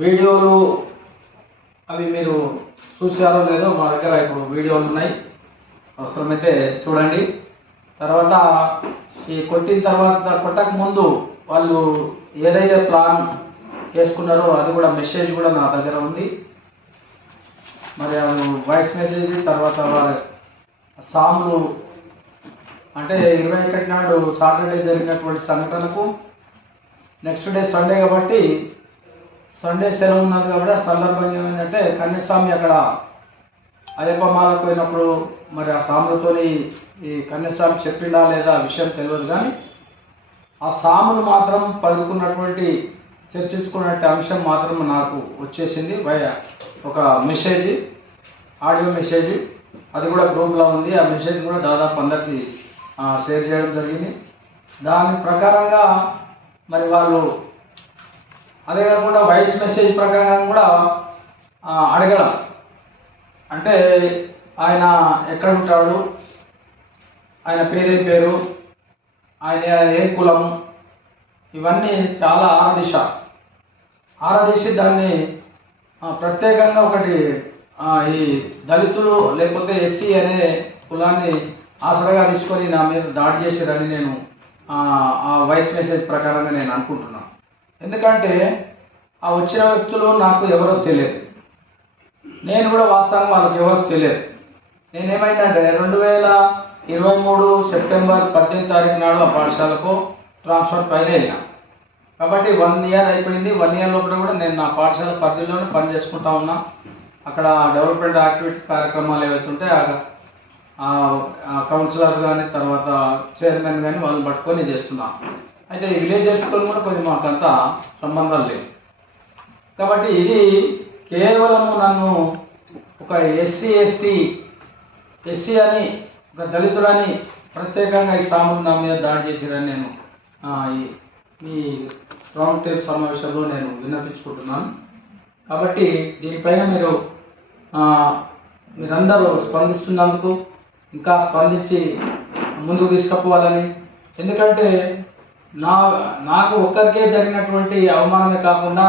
వీడియోలు అవి మీరు చూసారో లేదో మా దగ్గర ఇప్పుడు వీడియోలు ఉన్నాయి, అవసరమైతే చూడండి. తర్వాత ఈ కొట్టిన తర్వాత కొట్టక ముందు వాళ్ళు ఏదైతే ప్లాన్ వేసుకున్నారో అది కూడా మెసేజ్ కూడా నా దగ్గర ఉంది. మరి అది వాయిస్ మెసేజ్, తర్వాత వారి సాములు అంటే 21 నాడు సాటర్డే జరిగినటువంటి సంఘటనకు నెక్స్ట్ డే సండే కాబట్టి సండే సెలవు ఉన్నది కాబట్టి ఆ సందర్భంగా ఏమైందంటే కన్యస్వామి అక్కడ అయ్యప్ప మాలకు పోయినప్పుడు మరి ఆ సాములతోని ఈ కన్యస్వామి చెప్పిండా లేదా విషయం తెలియదు, కానీ ఆ సాములు మాత్రం పలుకున్నటువంటి చర్చించుకున్నట్టు అంశం మాత్రం నాకు వచ్చేసింది ఒక మెసేజ్, ఆడియో మెసేజ్. అది కూడా గ్రూప్లో ఉంది. ఆ మెసేజ్ కూడా దాదాపు అందరికీ షేర్ చేయడం జరిగింది. దాని ప్రకారంగా మరి వాళ్ళు అదే కాకుండా వాయిస్ మెసేజ్ ప్రకారంగా కూడా అడగడం అంటే ఆయన ఎక్కడ ఉంటాడు, ఆయన పేరేం పేరు, ఆయన ఏ కులం, ఇవన్నీ చాలా ఆరాధించి దాన్ని ప్రత్యేకంగా ఒకటి ఈ దళితులు లేకపోతే ఎస్సీ అనే కులాన్ని ఆసరాగా తీసుకొని నా మీద దాడి చేశారని నేను ఆ వాయిస్ మెసేజ్ ప్రకారంగా నేను అనుకుంటున్నాను. ఎందుకంటే ఆ వచ్చిన వ్యక్తులు నాకు ఎవరో తెలియదు, నేను కూడా వాస్తవంగా వాళ్ళకి ఎవరో తెలియదు. నేనేమైందంటే 2023 సెప్టెంబర్ 18 తారీఖు నాడు ఆ పాఠశాలకు ట్రాన్స్ఫర్ పైన వెళ్ళినా కాబట్టి 1 ఇయర్ అయిపోయింది. 1 ఇయర్ లోపల కూడా నేను నా పాఠశాల పరిధిలోనే పని చేసుకుంటా ఉన్నా. అక్కడ డెవలప్మెంట్ యాక్టివిటీ కార్యక్రమాలు ఏవైతే ఉంటే కౌన్సిలర్ కానీ తర్వాత చైర్మన్ కానీ వాళ్ళని పట్టుకొని చేస్తున్నాను. అయితే ఈ విలేజెస్తో కూడా కొంచెం మాకంతా సంబంధాలు లేవు కాబట్టి ఇది కేవలము నన్ను ఒక ఎస్సీ అని ఒక దళితులని ప్రత్యేకంగా ఈ సాములు నా మీద దాడి చేశారని నేను ఈ రౌండ్ టేబుల్ సమావేశంలో నేను విన్నపించుకుంటున్నాను. కాబట్టి దీనిపైన మీరందరూ స్పందిస్తున్నందుకు ఇంకా స్పందించి ముందుకు తీసుకుపోవాలని, ఎందుకంటే నాకు ఒక్కరికే జరిగినటువంటి అవమానమే కాకుండా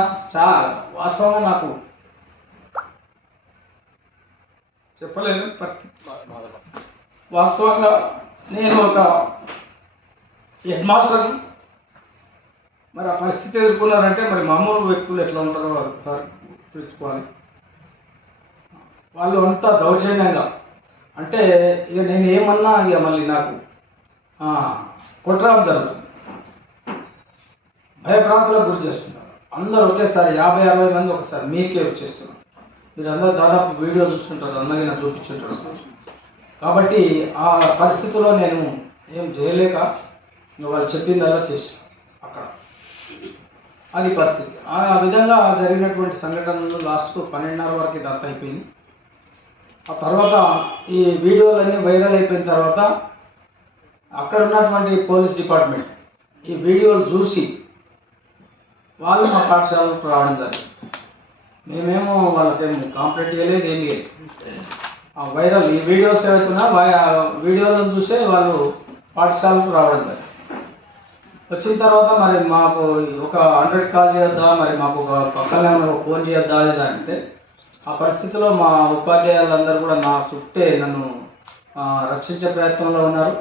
వాస్తవంగా నాకు చెప్పలేదు. వాస్తవంగా నేను ఒక హెడ్ మాస్టర్, మరి ఆ పరిస్థితి ఎదుర్కొన్నారంటే మరి మామూలు వ్యక్తులు ఎట్లా ఉంటారో ఒకసారి తెలుసుకోవాలి. వాళ్ళు అంతా దౌర్జన్యంగా అంటే ఇక నేను ఏమన్నా ఇక మళ్ళీ నాకు కుట్రాలు జరుగుతుంది, భయభ్రాంతులకు గురి చేస్తున్నారు. అందరూ ఒకేసారి 50-60 మంది ఒకసారి మీకే వచ్చేస్తున్నారు. మీరు అందరూ దాదాపు వీడియో చూస్తుంటారు, అందరికీ నాకు చూపించుంటారు. కాబట్టి ఆ పరిస్థితుల్లో నేను ఏం చేయలేక వాళ్ళు చెప్పిందల్లా చేసి అక్కడ అది పరిస్థితి. ఆ విధంగా జరిగినటువంటి సంఘటనలు లాస్ట్కు 12:30 వరకు ఇదంతా అయిపోయింది. ఆ తర్వాత ఈ వీడియోలన్నీ వైరల్ అయిపోయిన తర్వాత అక్కడ ఉన్నటువంటి పోలీస్ డిపార్ట్మెంట్ ఈ వీడియోలు చూసి వాళ్ళు మా పాఠశాలకు రావడం జరిగింది. మేమేమో వాళ్ళకేమో కాంప్లైంట్ చేయలేదు, ఏం లేదు. ఆ వైరల్ ఈ వీడియోస్ ఏవైతున్నా వీడియోలను చూసే వాళ్ళు పాఠశాలకు రావడం జరిగింది. వచ్చిన తర్వాత మరి మాకు ఒక 100 కాల్ చేయొద్దా, మరి మాకు ఒక పక్కనే ఫోన్ చేయొద్దా లేదా అంటే ఆ పరిస్థితిలో మా ఉపాధ్యాయులందరూ కూడా నా చుట్టే నన్ను రక్షించే ప్రయత్నంలో ఉన్నారు.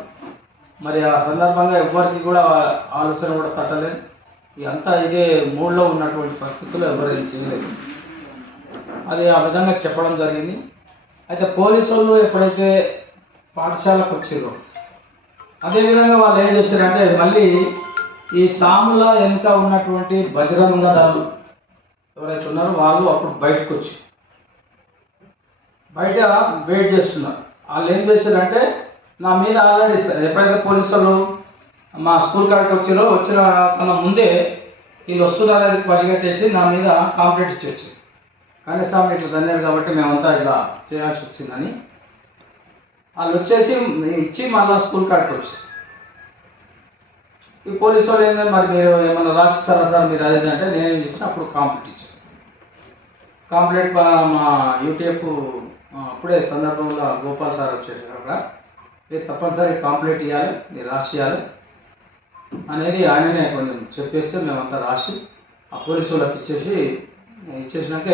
మరి ఆ సందర్భంగా ఎవరికి కూడా ఆలోచన కూడా తట్టలేదు. ఇదంతా ఇదే మూడ్లో ఉన్నటువంటి పరిస్థితుల్లో ఎవరైనా చేయలేదు. అది ఆ విధంగా చెప్పడం జరిగింది. అయితే పోలీసు వాళ్ళు ఎప్పుడైతే పాఠశాలకు వచ్చారో అదేవిధంగా వాళ్ళు ఏం చేశారంటే మళ్ళీ ఈ సాముల వెనుక ఉన్నటువంటి బజరంగ దళాలు ఎవరైతే ఉన్నారో వాళ్ళు అప్పుడు బయటకు వచ్చి బయట వెయిట్ చేస్తున్నారు. వాళ్ళు ఏం చేశారంటే నా మీద ఆల్రెడీ ఎప్పుడైతే పోలీసు వాళ్ళు మా స్కూల్ కాడికి వచ్చిన కన్నా ముందే వీళ్ళు వస్తున్నారని పసిగట్టేసి నా మీద కాంప్లైంట్ ఇచ్చేసి కనీసం ఇట్లా ధన్యాలు కాబట్టి మేమంతా ఇలా చేయాల్సి వచ్చిందని వాళ్ళు వచ్చేసి ఇచ్చి మళ్ళీ స్కూల్ కాడికి వచ్చారు. ఈ పోలీసు వాళ్ళు ఏంటంటే మరి మీరు ఏమన్నా రాసిస్తారా సార్ మీరు అదే అంటే నేను చేసిన అప్పుడు కాంప్లైంట్ ఇచ్చాను. కాంప్లైంట్ మా యూటీఎఫ్ అప్పుడే సందర్భంలో గోపాల్ సార్ వచ్చేసారు. అక్కడ మీరు తప్పనిసరి కాంప్లైంట్ ఇవ్వాలి, మీరు రాసియాలి అనేది ఆయననే కొంచెం చెప్పేస్తే మేమంతా రాసి ఆ పోలీసు వాళ్ళకి ఇచ్చేసి ఇచ్చేసినాక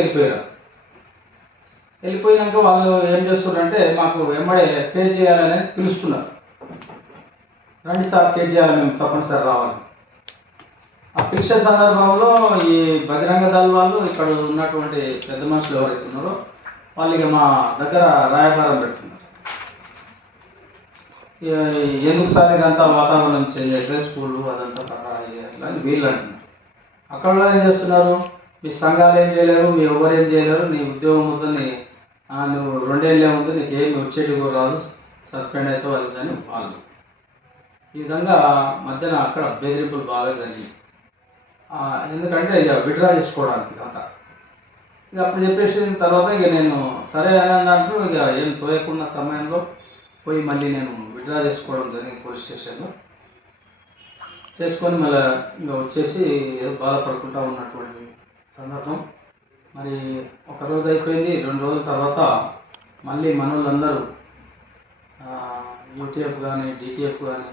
వెళ్ళిపోయినాక వాళ్ళు ఏం చేస్తున్నారంటే మాకు వెంబడే పే చేయాలని పిలుస్తున్నారు. రండి సార్, పే చేయాలి, మేము తప్పనిసరి రావాలి. ఆ పిలిచే సందర్భంలో ఈ బహిరంగ దళ వాళ్ళు ఇక్కడ ఉన్నటువంటి పెద్ద మనుషులు ఎవరైతే ఉన్నారో వాళ్ళు ఇక మా దగ్గర రాయబారం పెడుతున్నారు. ఎందుకు సార్ ఇదంతా వాతావరణం చేంజ్ అయితే స్కూళ్ళు అదంతా చేయాలి అని వీళ్ళు అంటున్నారు. అక్కడ ఏం చేస్తున్నారు, మీ సంఘాలు ఏం చేయలేరు, మీ ఎవరు ఏం చేయలేరు, నీ ఉద్యోగం ఉందని నువ్వు 2 ఏళ్ళే ఉంది, నీకు ఏమి వచ్చేటి కూడా రాదు, సస్పెండ్ అవుతావు అది అని వాళ్ళు. ఈ విధంగా మధ్యన అక్కడ బెదిరింపులు బాగా జరిగింది. ఎందుకంటే ఇక విత్డ్రా చేసుకోవడానికి అంతా. ఇక అప్పుడు చెప్పేసిన తర్వాత ఇక నేను సరే అని అన్నట్టు ఇక ఏం తోయకున్న సమయంలో పోయి మళ్ళీ నేను విత్డ్రా చేసుకోవడం జరిగింది పోలీస్ స్టేషన్లో. చేసుకొని మళ్ళీ ఇంకా వచ్చేసి ఏదో బాధపడుకుంటూ ఉన్నటువంటి సందర్భం. మరి ఒక రోజు అయిపోయింది, 2 రోజుల తర్వాత మళ్ళీ మనోళ్ళందరూ యూటీఎఫ్ కానీ, డిటిఎఫ్ కానీ,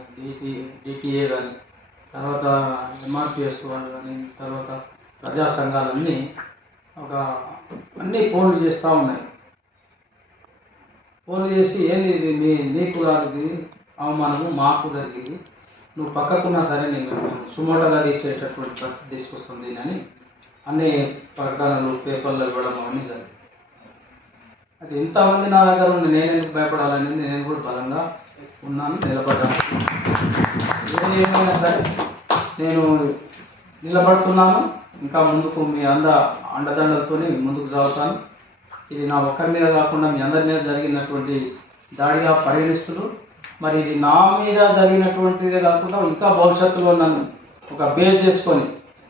డిటిఏ కానీ, తర్వాత ఎంఆర్పిఎస్ వాళ్ళు కానీ, తర్వాత ప్రజా సంఘాలన్నీ అన్నీ ఫోన్లు చేస్తూ ఉన్నాయి. ఫోన్లు చేసి ఏంది ఇది నీకు కాదు, ఇది అవమానము మాకు జరిగింది, నువ్వు పక్కకున్నా సరే నేను సుమోటోగా తీసేటటువంటి పరిస్థితి తీసుకొస్తుంది అని అన్ని ప్రకటనలు పేపర్లో ఇవ్వడం అవన్నీ జరిగింది. అది ఇంతమంది నా దగ్గర ఉంది, నేను ఎందుకు భయపడాలని నేను కూడా బలంగా ఉన్నాను, నిలబడ్డాను. ఏమైనా సరే నేను నిలబడుతున్నాను, ఇంకా ముందుకు మీ అండదండలతో ముందుకు సాగుతాను. ఇది నా ఒక్కరి మీద కాకుండా మీ అందరి మీద జరిగినటువంటి దాడిగా పరిగణిస్తున్నారు. మరి ఇది నా మీద జరిగినటువంటిదే కాకుండా ఇంకా భవిష్యత్తులో నన్ను ఒక బేస్ చేసుకొని,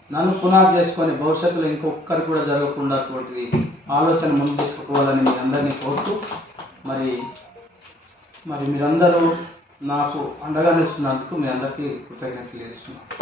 నన్ను పునాది చేసుకొని భవిష్యత్తులో ఇంకొకరికి కూడా జరగకుండా అటువంటి ఆలోచన ముందు తీసుకుపోవాలని మీ అందరినీ కోరుతూ మరి మీరందరూ నాకు అండగా నిస్తున్నందుకు మీ అందరికీ కృతజ్ఞతలు చేస్తున్నాను.